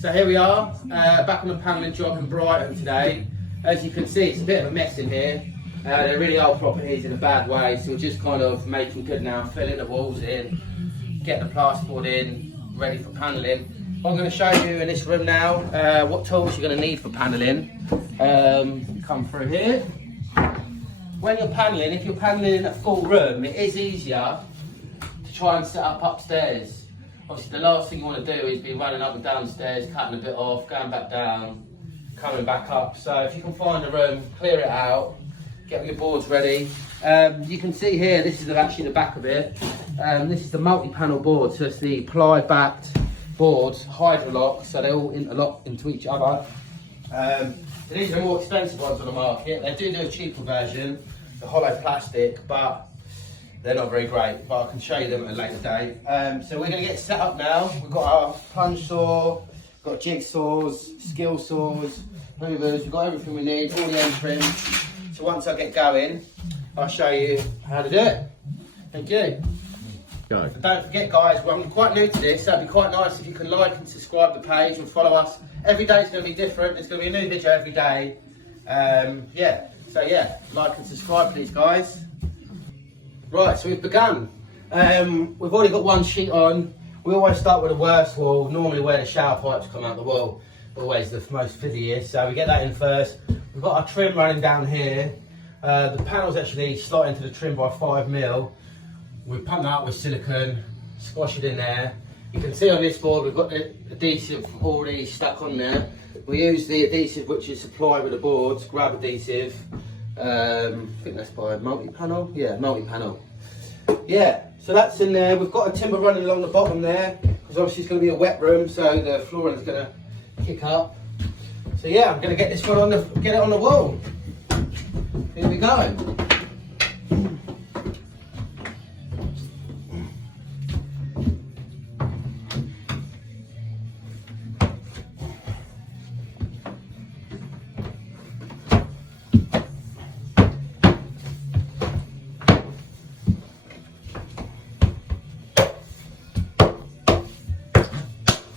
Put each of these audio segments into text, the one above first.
So here we are, back on the panelling job in Brighton today. As you can see, it's a bit of a mess in here. They're really old properties in a bad way, so we're just kind of making good now, filling the walls in, getting the plasterboard in, ready for panelling. I'm going to show you in this room now what tools you're going to need for panelling. Come through here. When you're panelling, if you're panelling a full room, it is easier to try and set up upstairs. Obviously the last thing you want to do is be running up and downstairs, cutting a bit off, going back down, coming back up. So if you can find a room, clear it out, get your boards ready. You can see here, this is actually the back of it. This is the multi-panel board, so it's the ply-backed boards, hydrolock, so they all interlock into each other. These are more expensive ones on the market. They do a cheaper version, the hollow plastic, but they're not very great, but I can show you them at a later date. So we're going to get set up now. We've got our plunge saw, we've got jigsaws, skill saws, movers, we've got everything we need, all the end trims. So once I get going, I'll show you how to do it. Thank you. Go. So don't forget guys, well, I'm quite new to this, so it'd be quite nice if you can like and subscribe to the page and follow us. Every day is going to be different, there's going to be a new video every day. So like and subscribe please guys. Right, so we've begun. We've already got one sheet on. We always start with the worst wall, normally where the shower pipes come out the wall. Always the most fiddliest, so we get that in first. We've got our trim running down here. The panel's actually slot into the trim by 5mm. We pump that up with silicone, squash it in there. You can see on this board we've got the adhesive already stuck on there. We use the adhesive which is supplied with the boards, grab adhesive. I think that's by multi-panel. Yeah, multi-panel. Yeah, so that's in there. We've got a timber running along the bottom there because obviously it's going to be a wet room, so the flooring is going to kick up. So yeah, I'm going to get this one get it on the wall. Here we go.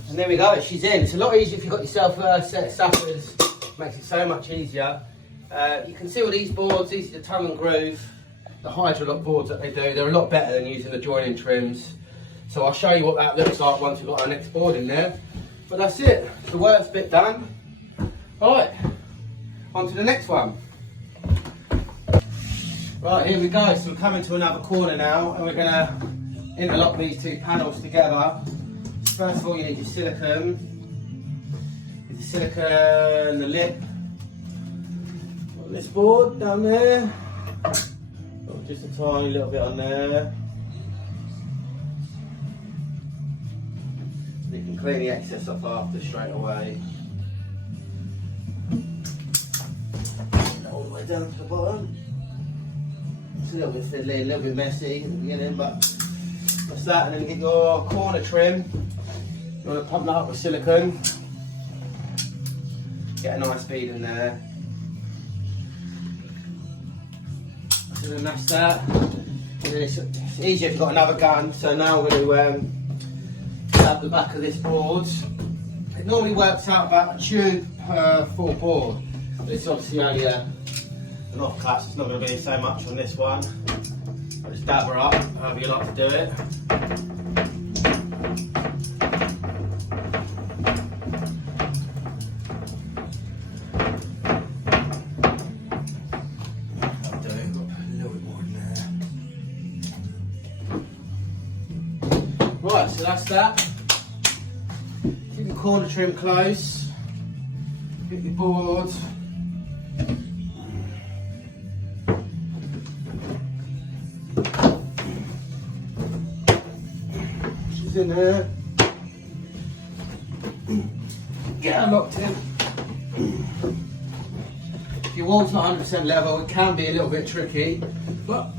And there we go, she's in. It's a lot easier if you've got yourself a set of suckers. Makes it so much easier. You can see all these boards, these are the tongue and groove, the hydrolock boards that they do. They're a lot better than using the joining trims. So I'll show you what that looks like once we've got our next board in there. But that's it, the worst bit done. Right, on to the next one. Right, here we go. So we're coming to another corner now and we're gonna interlock these two panels together. First of all, you need your silicone. The silicone, the lip on this board down there. Just a tiny little bit on there. So you can clean the excess off after straight away. All the way down to the bottom. It's a little bit fiddly, a little bit messy at the beginning, but that's that. And then you get your corner trim. You want to pump that up with silicone. Get a nice bead in there. So then that's that. And then it's easier if you've got another gun. So now we're going to grab the back of this board. It normally works out about a tube per full board. But it's obviously only an offcut, so it's not going to be so much on this one. I'll just dab her up, however you like to do it. Right, so that's that. Keep your corner trim close. Get your board. She's in there. Get her locked in. If your wall's not 100% level, it can be a little bit tricky, but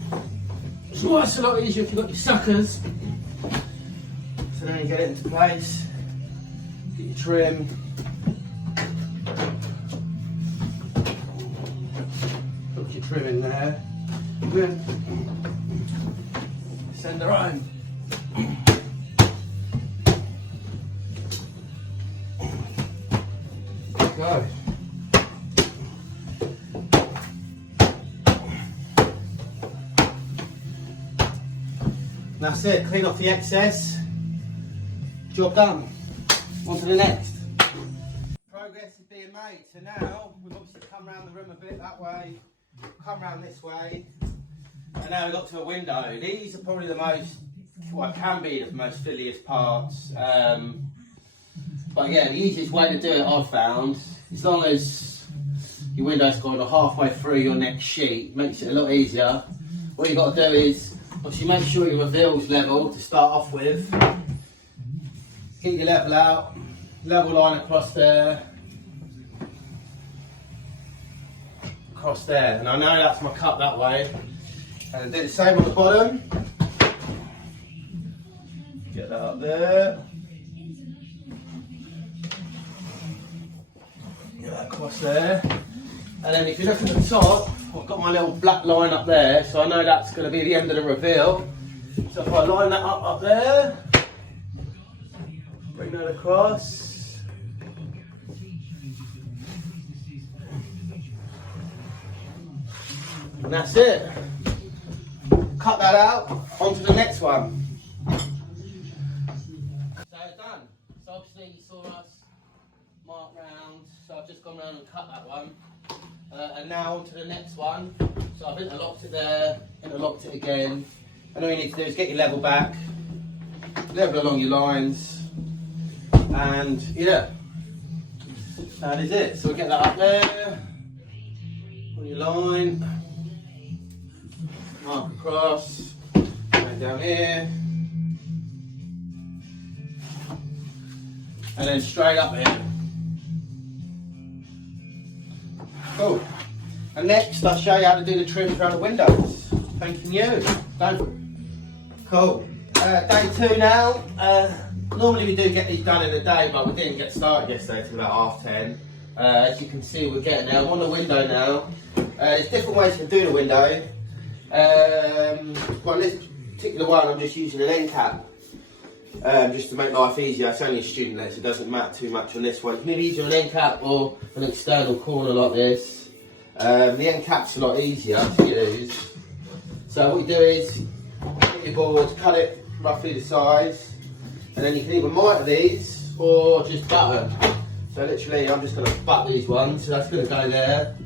it's always a lot easier if you've got your suckers. So then you get it into place, get your trim, put your trim in there, good, send her on. go. That's it, clean off the excess. Job done. On to the next. Progress is being made. So now we've obviously come around the room a bit that way, come around this way, and now we've got to a window. These are probably the most, well, can be the most fiddliest parts. But yeah, the easiest way to do it I've found, as long as your window's gone halfway through your next sheet, makes it a lot easier. What you've got to do is, obviously make sure your reveal's level to start off with. Get your level out, level line across there. Across there, and I know that's my cut that way. And do the same on the bottom. Get that up there. Get that across there. And then if you look at the top, I've got my little black line up there, so I know that's going to be the end of the reveal. So if I line that up there, bring that across. And that's it. Cut that out, onto the next one. So done. So obviously you saw us mark round, so I've just gone round and cut that one. And now on to the next one. So I've interlocked it there, interlocked it again. And all you need to do is get your level back, level along your lines, and yeah, that is it. So we'll get that up there, on your line, mark across, and down here, and then straight up here. Cool. And next I'll show you how to do the trims around the windows. Thanking you. Cool. Day 2 now. Normally we do get these done in a day, but we didn't get started yesterday till about 10:30. As you can see, we're getting there. I'm on the window now. There's different ways to do the window. Well, this particular one, I'm just using an end cap. Just to make life easier. It's only a student lens, so it doesn't matter too much on this one. Maybe either an end cap or an external corner like this. The end cap's a lot easier to use. So what you do is, get your board, cut it roughly the size, and then you can either miter these or just button. So literally I'm just going to butt these ones, so that's going to go there.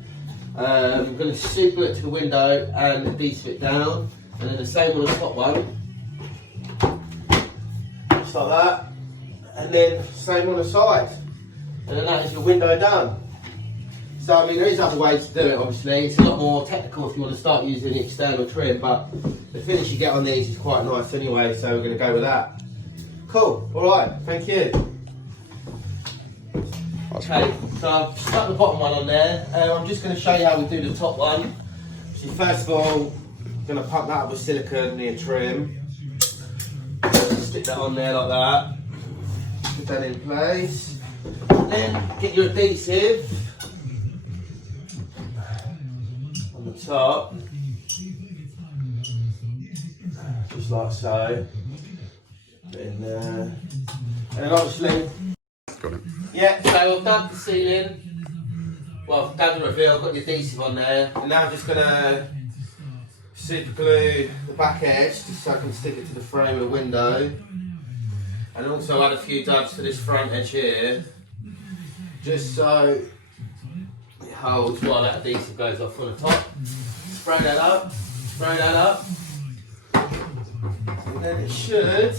I'm going to super it to the window and adhesive it down, and then the same on the top one. Just like that, and then same on the side, and then that is your window done. So I mean, there is other ways to do it. Obviously, it's a lot more technical if you want to start using the external trim, but the finish you get on these is quite nice anyway. So we're going to go with that. Cool. All right. Thank you. Okay. So I've stuck the bottom one on there. I'm just going to show you how we do the top one. So first of all, I'm going to pump that up with silicone near trim. Stick that on there like that. Put that in place. And then get your adhesive on the top, just like so. Put it in there. And then obviously, got it. Yeah, so I've done the ceiling. Well, I've done the reveal, got the adhesive on there. And now I'm just going to super glue the back edge just so I can stick it to the frame of the window. And also add a few dabs to this front edge here, just so it holds while that adhesive goes off on the top. Spray that up, spray that up. And then it should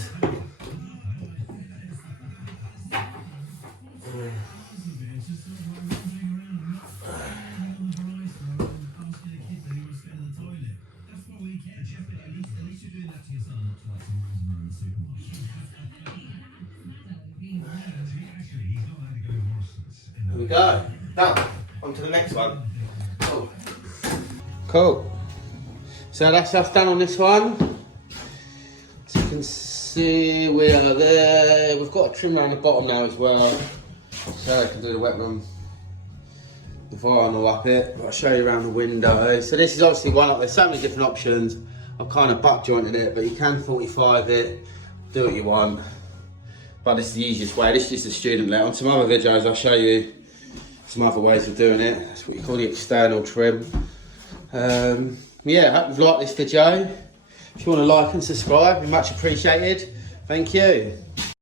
There we go. Done. On to the next one. Cool. Cool. So that's us done on this one. As you can see, we are there. We've got a trim around the bottom now as well, so I can do the wet one before I unwrap it. I'll show you around the window. So this is obviously one up. There's so many different options. I've kind of butt jointed it, but you can 45 it, do what you want. But this is the easiest way. This is just a student let. On some other videos I'll show you some other ways of doing it. That's what you call the external trim. Yeah, I hope you've liked this video. If you want to like and subscribe, it'd be much appreciated. Thank you.